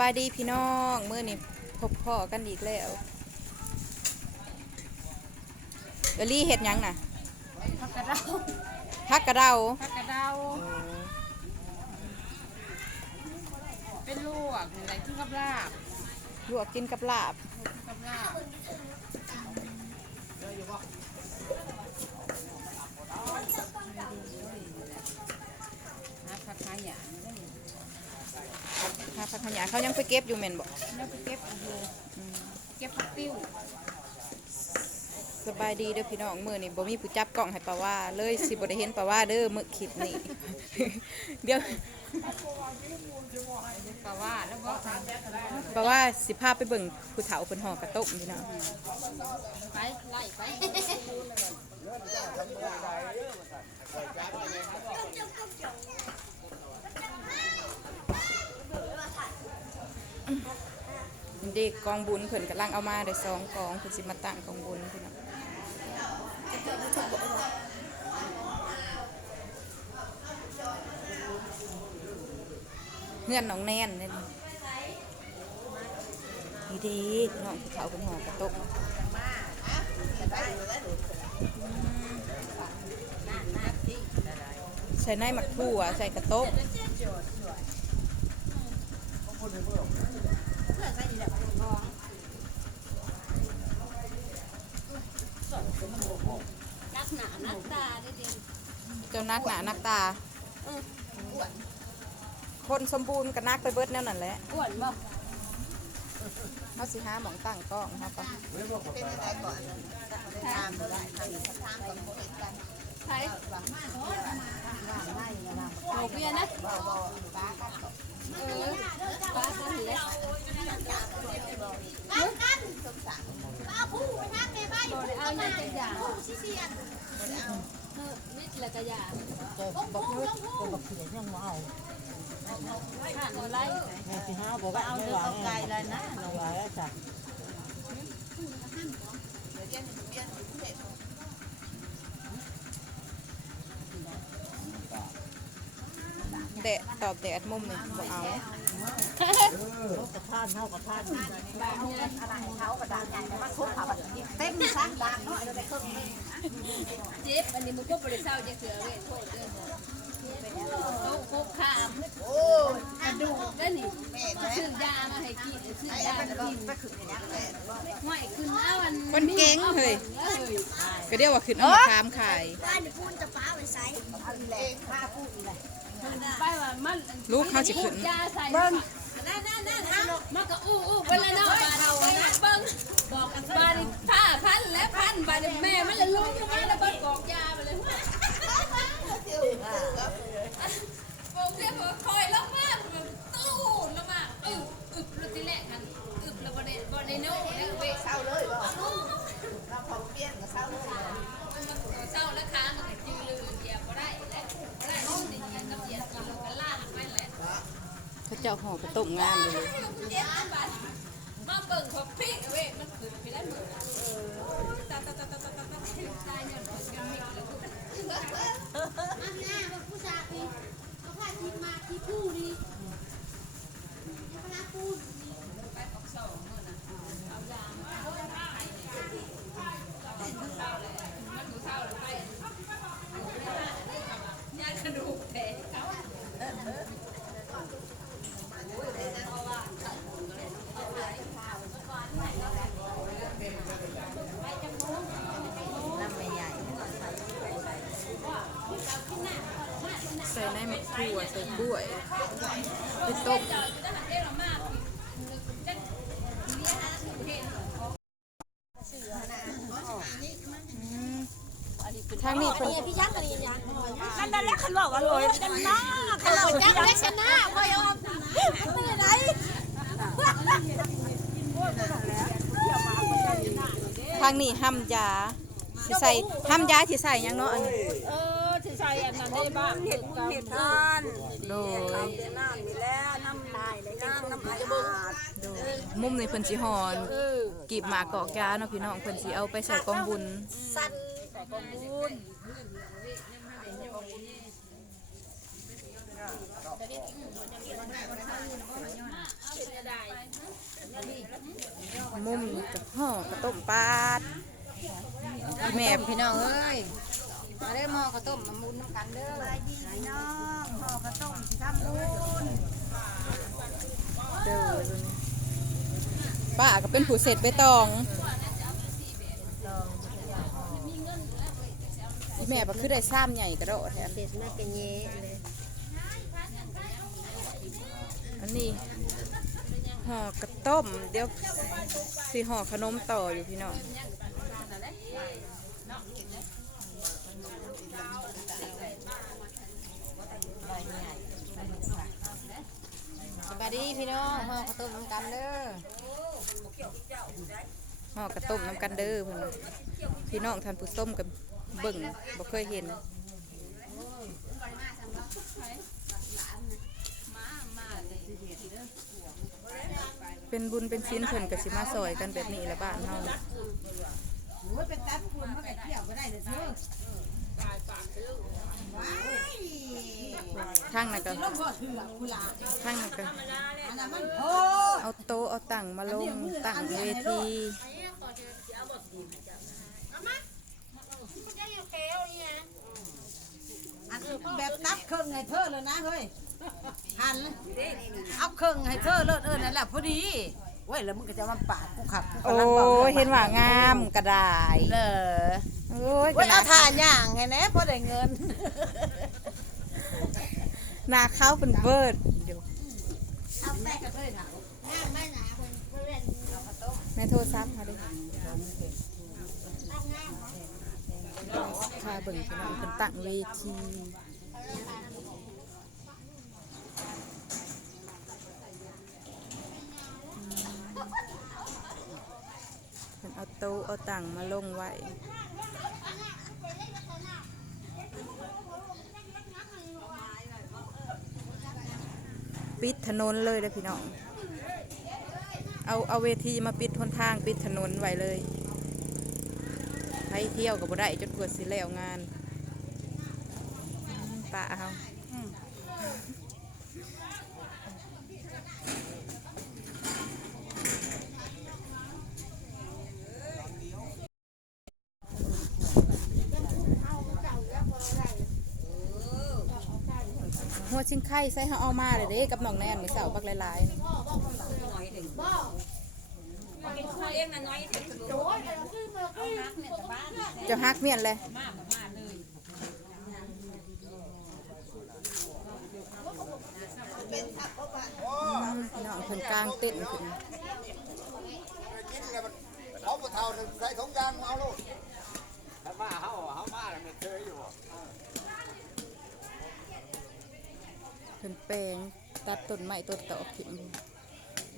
บายดีพี่น้องมื้อนี้พบพ่อกันอีกแล้วเอลี่เฮ็ดหยังน่ะผักกระเดาผักกระเดาผักกระเดาเป็นลวกอะไรที่กับลาบลวกกินกับลาบกับลาบผักขยะผักขยะเขายังไปเก็บอยู่แม่นบ่แล้วไปเก็บอยู่เก็บผักติ้วสบายดีเด้อพี่น้องมื้อนี้บ่มีผู้จับกล้องให้ปาว่าเลยสิบ่ได้เห็นปาว่าเด้อมื้อคลิปนี้ เดี๋ยวปลาว่าแล้วก็ปาว่าสิพาไปเบิ่งผู้เฒ่าเพิ่นห่อกระต้มพี่น้องไปไล่ไปเด็กกองบุญเพิ่นกำลังเอามาได้2กองเพิ่นสิมาตั้งกองบุญพี่น้องเงื่อนน้องแน่นนี่ดีๆน้องผู้เฒ่าเพิ่นห่อกระต้มใส่ในหมักถั่วใส่กระต้มนักหนานักตาได้เด่นเจ้านักหนานักตาคนสมบูรณ์กับนักไปเบิดแนวนั่นแหละอ้วนบ่เขาสิหาหมองตั้งกล้องเขาปะเป็นอะไรก่อนทางได้ทางกับโควิดกันใช่โหเบียนะป้ากันป้ากันเลยป้ากันสงสารป้าผู้ไปทางในบ้านเอาเงินเป็นอย่างผู้เสียมิตรละกะยาบอกพูดบอกเขียนยังมาเอาผ่านอะไรแม่ที่ห้าบอกว่าเอาเรื่องไกลเลยนะน้องไว้จ้ะแดดตอบแดดมุมนี่บอกเอาเขากระท่านเท่ากระท่านแบบนี้อะไรเขากระดานใหญ่แต่ว่าคุกเขาแบบเต็มซักดานน้อยเราได้ครึ่งเจ็บอันนี้มันก็บริษัทจะเสือเลยโทษเดินเขาคุกข้ามโอ้กระดูกแล้วนี่ซื้อยามาให้กินซื้อยามากินห่วยขึ้นเอาอันคนเก่งเฮ้ยก็เรียกว่าขึ้นเอาคามขายไปว่ามันลูกเขาจะขึ้นยาใส่นั่นมันก็อู้ไปแล้วเนาะบาเรานะเบิ้งบอกกันบาดผ้าและพันบาดแม่มันเลยลุกขึ้นมาแล้วเบิ้งกอกยาไปเลยบอกเสียบอกคอยแล้วมากตู้แล้วมากอึบแล้วทีแรกกันอึบแล้วบ่ได้โน่แล้วเว้ยเศร้าเลยบ่เราพอเปลี่ยนก็เศร้าเลยเศร้าแล้วค้างมันก็จืดเลยเดียวบ่ได้แล้วบ่ได้นี่สิยังกับเดียวกันล่าไปแหละเขาเจ้าห่อกระต้มงามเลยมาเบิ่งของพี่เว้ยมันขึ้นไปแล้วมือตาตายเนี่ยกันมิกแล้วอันน่าผู้ชายพี่เขาพาทีมาที่ผู้ดีพาผู้ไปออกสองมื้อน่ะเอายามามันเศร้าเลยไปยากระดูกแตกเขาใส่ในหมักถั่วใส่กล้วยไปต้มทางนี้เป็นพี่ยักษ์กันยังนั่นแหละขันบอกว่าเลยกันนะขันบอกยักษ์ไม่ชนะไม่ยอมไม่ไหนทางนี้ห้ำยาที่ใส่ห้ำยาที่ใส่ยังเนาะอันนี้ที่ใส่อันนั้นได้บ้างเห็ดเห็ดทานโดยน้ำมีแล้วน้ำลายเลยน้ำอาจโดยมุมในเพิ่นสิหอนกีบหมากกอกยาเนาะพี่น้องเพิ่นสิเอาไปใส่กองบุญสั่น กองบุญ มุมนี่กับห่อกระต้มปลาดอีแม่ พี่น้องเอ้ยมาได้หม้อข้าวต้มมามุนน้ำกันเด้อ พี่น้องห่อกระต้มสิทำบุญ เด้อป้าก็เป็นผู้เสร็จใบตองอีแม่ก็คือได้ซ้ำใหญ่กระโดดแถม เสร็จมาเป็นเย่เลย อันนี้ห่อกระต้มเดี๋ยวสิห่อขนมต่ออยู่พี่น้องสบายดีพี่น้องห่อกระต้มน้ำกันเด้อห่อกระต้มน้ำกันเด้อพี่น้องพี่น้องทานผู้ส้มกับเบิ่งบ่เคยเห็นเป็นบุญเป็นชิ้นเพิ่นก็สิมาซอยกันแบบนี้ละบ้านเฮาทางนั้นก็เอาโต๊ะเอาตั้งมาลงตั้งเวที แบบนับเครื่องให้เธอเลยนะเฮ้ยหันเอาเครื่องให้เธอเลิศนั่นแหละพอดีเว้ยแล้วมึงก็จะมาปาดกูขับ โอ้เห็นว่างามกระดาย เลย โอ้ย เว้ยเอาทานอย่างไงนะพอได้เงิน หน้าเขาเป็นเบิร์ดเดี๋ยว เอาแม่กับเธอหนัง ไม่หนาคนเพื่อน แม่โทรศัพท์เขาดิพาเบิ่งพี่น้องเป็นตั้งเวทีเป็นเอาโต๊ะเอาตั้งมาลงไว้ปิดถนนเลยเด้อพี่น้องเอาเวทีมาปิดทนทางปิดถนนไว้เลยไปเที่ยวกับบ่ได้จนกว่าสิแล้วงานป่าเฮาหัวชิ้นไข่ใส่เฮาเอามาเลยเด้กับน้องแนนมื้อเช้าบักหลายๆนี่จะฮักเมียนเลยพี่น้องเพิ่นกลางเต้นขึ้น เขาบ่เท่าใส่ถุงยางเอาลูกถ้ามาเฮามาแล้วมันเคยอยู่ เพิ่นแปลงตัดต้นไม้ต้นตอกถิ่ม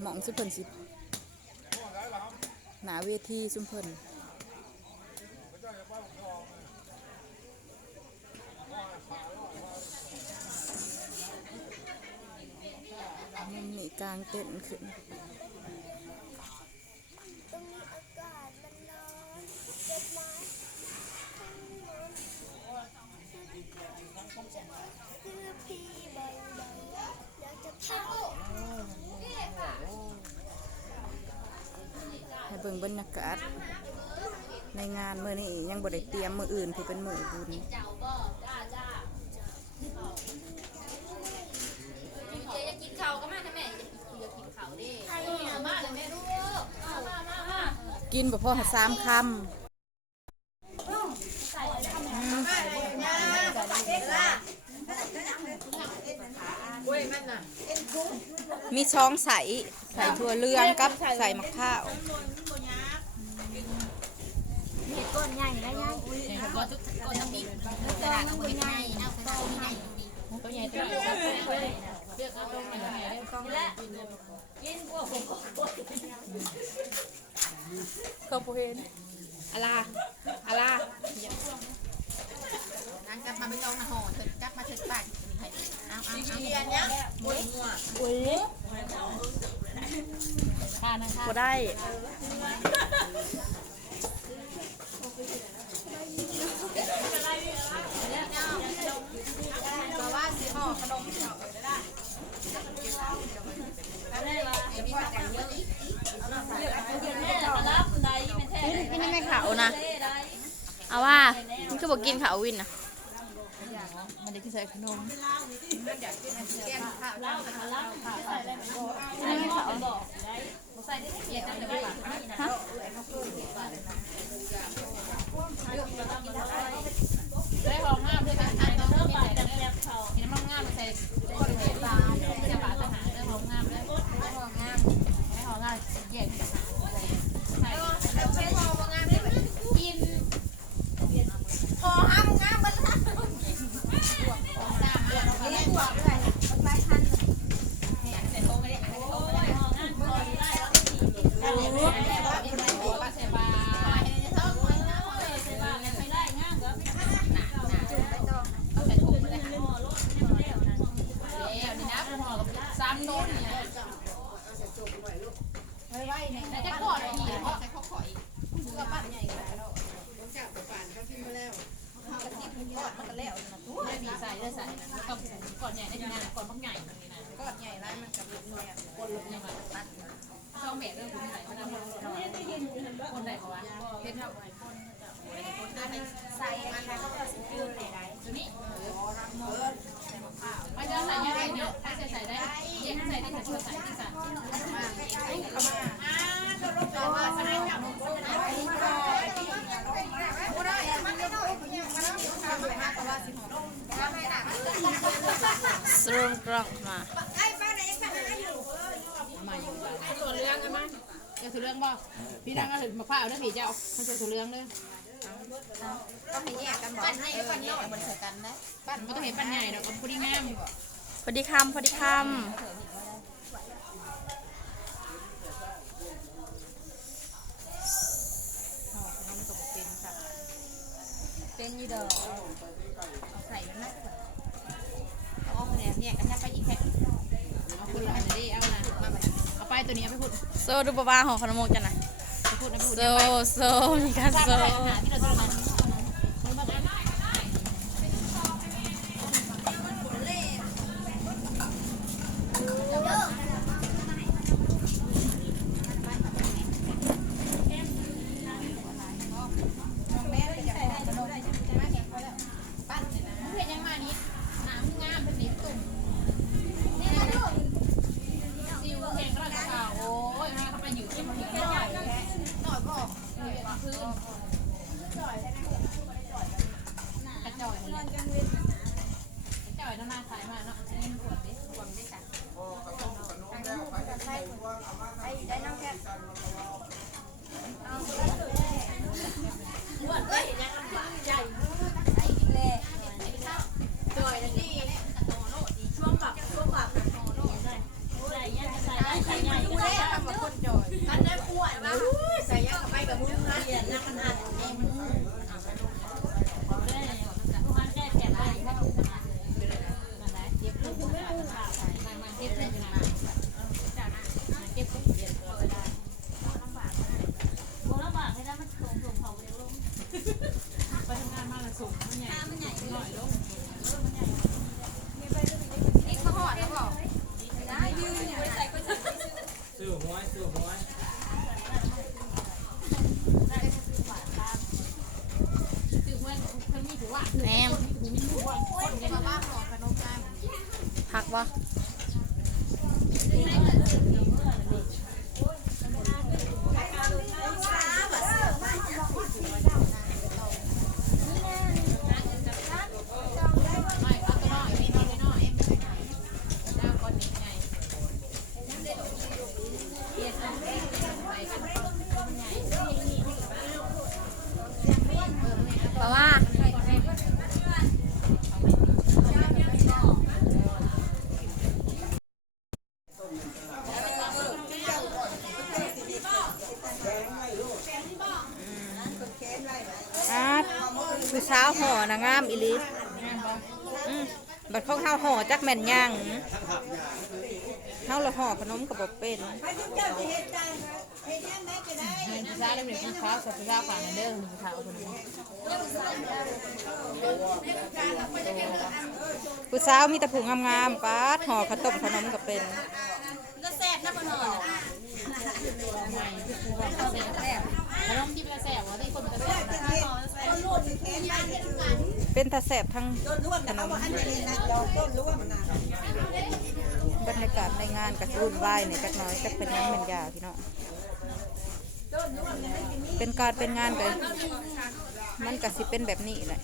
หมองซุเพิ่นสิหนาเวทีซุเพิ่นนี่กลางเต้นขึ้นให้เบิ่งบรรยากาศในงานมื้อนี้ยังบ่ได้เตรียมมื้ออื่นที่เป็นมื้อบุญกินบ่พอให้3 คำมีช้องใส่ถั่วเหลืองกับใส่มะพร้าวก้นใหญ่แล้วยังก้นน้ำพริกตลาดก้นใหญ่เอาก้นใหญ่ตัวใหญ่ตัวใหญ่เรียกเอาตัวใหญ่กองละกินพวกเขาผู้เห็นอะไรนั่งกลับมาไม่ต้องห่อเถิดกลับมาเถิดไปเอาเรียนเนี้ยอุ้ยก็ได้ก็ว่าสีห่อขนมได้ กินไม่ขาวนะเอาว่ามันคือบอกกินขาววินนะมันได้กินใส่ขนมฮะได้ของห้ามด้วยกันต้องมีแต่ได้แล้วเขาเห็นมันงามใส่คนเห็นตาจะบาดทหารได้ของงามได้ของงามได้ของงามแยกทหารใช่ไม่พองามได้กินพอห้ามงามมันละกินของงามเลี้ยงบวกด้วยหลายพันใส่โต๊ะไม่ได้ใส่โต๊ะไม่ได้ของงามพอได้แล้วได้ใส่บา3 โดนเนี่ยไว้ๆเนี่ยแล้วจะกอดอีกเพราะใส่ข้าวข่อยก็ปั้นใหญ่กว่าเนาะต้องจับกับปั้นเขากินมาแล้วกระติบมันกอดมันก็แล้วนะตัวไม่มีใส่ได้ใส่นะต้องกอดใหญ่ได้งานกอดพักใหญ่ตรงนี้นะกอดใหญ่ร้ายมันกับลูกเนี่ยคนลูกเนี่ยมาปั้นช่องแบกเรื่องคนไหนมาทำคนไหนบอกว่าเล่นเท่าไหร่คนใส่อะไรเขาก็ซื้อไหนตัวนี้ไม่จะใส่ยังไงเยอะให้ใส่ได้เย็นใส่ได้แต่ตัวใส่ที่สั่นสรุปกล่องมาตัวเรื่องกันมั้ยจะตัวเรื่องบ่พี่นางก็ถึงมาพาเอาได้ผีเจ้าเขาจะตัวเรื่องเลยก็ให้แยกกันบ่ปั้นให้ปั้นน้อยมันใส่กันนะปั้นไม่ต้องเห็นปั้นใหญ่ดอกพอดีงามพอดีคำพอดีคำเป็นยี่ดอกใส่มันนะเอาเนี่ยกันแค่ไปอีกแค่เอาพูดอะไรได้เอานะเอาไปตัวนี้ไปพูดโซดูบ้าของขนมมกจันนะไปพูดนะพูดโซมีการโซที่เราจะมาแม่ผักวะเพราะว่าคือเช้าห่อนางงามอีลิบัดข้าวข้าวห่อจักแม่นย่างข้าวละห่อขนมกับบ่เป็นพิซซ่าได้เป็นพิซซ่าสับพิซซ่าฝาเด้อพิซซ่าเอาคนนี้ผู้สาวมีแต่ผู้งามๆป้าห่อข้าวต้มขนมกับเป็นก็แซ่บ นะพ่อหน่อย ขนมที่เป็นแสบว่าที่คนเป็นแสบ เป็นตาแสบทั้งขนมบรรยากาศในงานกระตุ้นไหวเนี่ยจักหน้อยจักเป็นน้ำเป็นยาพี่น้องเป็นการเป็นงานกันมันก็สิเป็นแบบนี้แหละ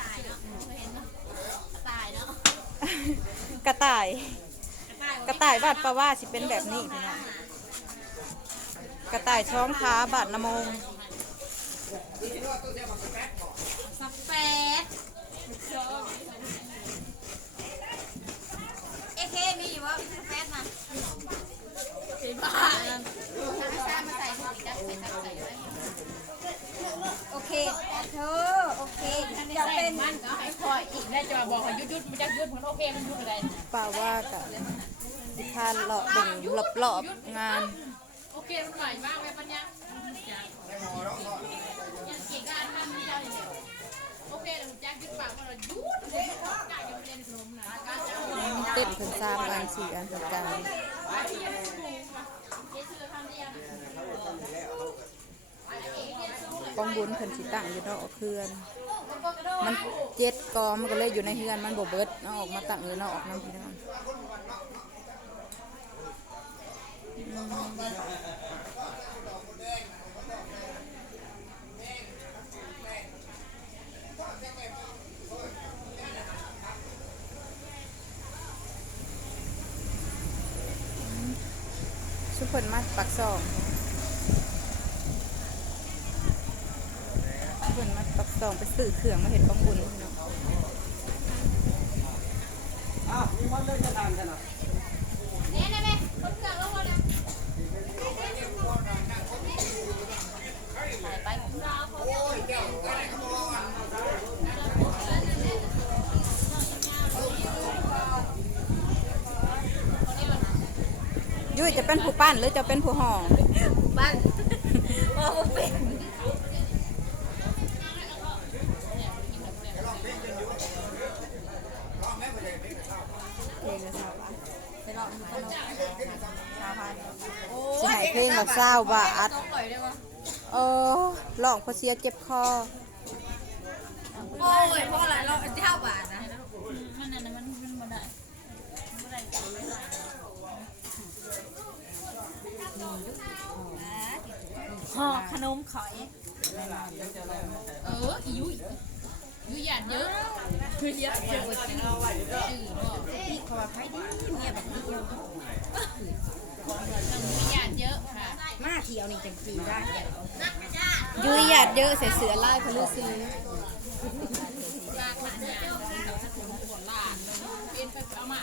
ตายเนาะ กระต่ายกระต่ายบาดปลาว่าสิเป็นแบบนี้พี่น้องกระต่ายช้องขาบาดละมง สเปดเอเคมีอยู่ว่าสเปดมาไปบ้ามาใส่ถุงจับใส่ไว้โอเคเธอโอเคจะเป็น มันก็ให้คอยอีกแล้วจะบอกให้ยุดมันจะยุดมันโอเคมันยุดอะไร ปลาว่ากับทานเลาะเบิ่งรอบๆงาน โอเคมันใหม่มากเลยปัญญาเก่งการทำนี่เราเนี่ยโอเคแล้วมันจะยุดปากมันเรายุดจ่ายยุดเรียนขนมนะการจะ เต้นถึง3 อัน 4 อันต่างกันกองบุญเพิ่นสิตั้งอยู่นอกเฮือนมัน7 กองมันก็เลยอยู่ในเฮือนมันบ่เบิดเอาออกมาตั้งอยู่นอกนำพี่น้องสุพรรณมาปักซองสุพรรณมาปักซองไปซื้อเครื่องมาเห็ดกองบุญพี่น้อง มีคนเล่นจะทานกันนะ เนี่ยนะแม่คนเกิดแล้ววันนะไปของเรา ยุ้ยจะเป็นผู้ปั้นหรือจะเป็นผู้ห่อ บ้านโอ้เป็น สิให้เพลงละ20 บาทร้องเพราะเสียเจ็บคอ โอ้ยเพราะอะไรเราเท่าบาทนะ มันนั่นมันมาได้ ห่อขนมขอย อียุยุหยาดเยอะคือเยอะเยอะหยาดเยอะค่ะ มาเที่ยวนี่จังจีได้ ยุ้ยหยาดเยอะใส่เสือลายพะลือซื้อ ลากมันยาวเราจะถึงหัวลากเป็นไปเอามา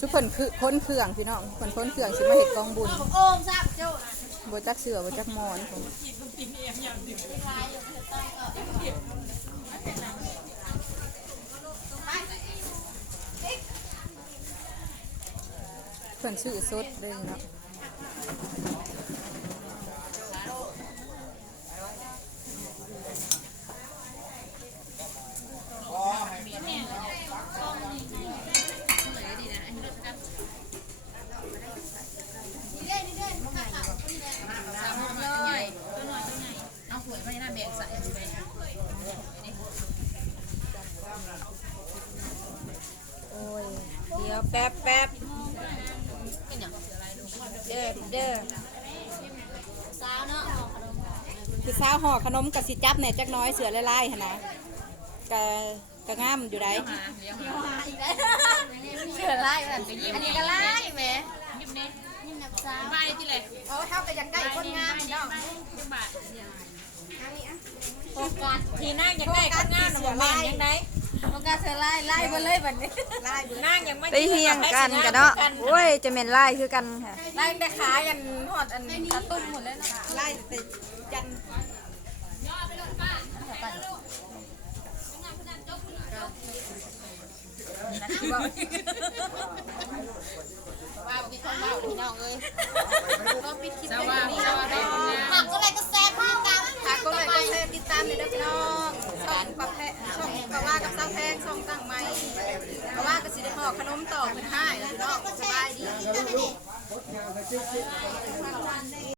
สุพรรณคือพ้นเครื่องพี่น้องเพิ่นพ้นเครื่องสิมาเฮ็ดกองบุญ โอมทราบเจ้า บ่จักเสือบ่จักหมอนผมเพิ่นซื้อสดเด้เนาะ เอาหวยไปหน้าแบ่งใส่ โอ้ยเดี๋ยวแป๊บเด้อ สาวเนาะ คือสาวห่อขนมกับสิจับเนี่ยจักน้อยเสือลายๆหั่นนะกะงามอยู่ได เชื่อไล่แบบอันนี้ก็ไล่แม่ ยิ้มเน่ นี่นับสาว ไปที่ไหน โอ้เท่ากับอยากได้คนงามเนาะ บาท โอกาสทีนั่งอยากได้คนงามนะบ่แม่ยังไงโอกาสเสือไล่ไล่ไปเลยแบบนี้ไล่นั่งยังไม่ ไปเฮียงกันกะเนาะโอ้ยจะแม่นลายคือกันค่ะ ไล่แต่ขายันหอดอันตะตุ้มหมดเลยนะไล่แต่ยันว่าบางทีคนว่าพี่น้องเอ้ยก็ปิดคลิปเลยหากก็ไลค์ก็แชร์ติดตามหากก็ไลค์ก็แชร์ติดตามเลยนะพี่น้องช่องปะแพะช่องปะว่ากับสาวแพงช่องตั้งใหม่ปะว่ากับสิได้ห่อขนม มต่อเป็นให้แล้วก็สบายดี งานกับลูกๆงานกับจิ๊ก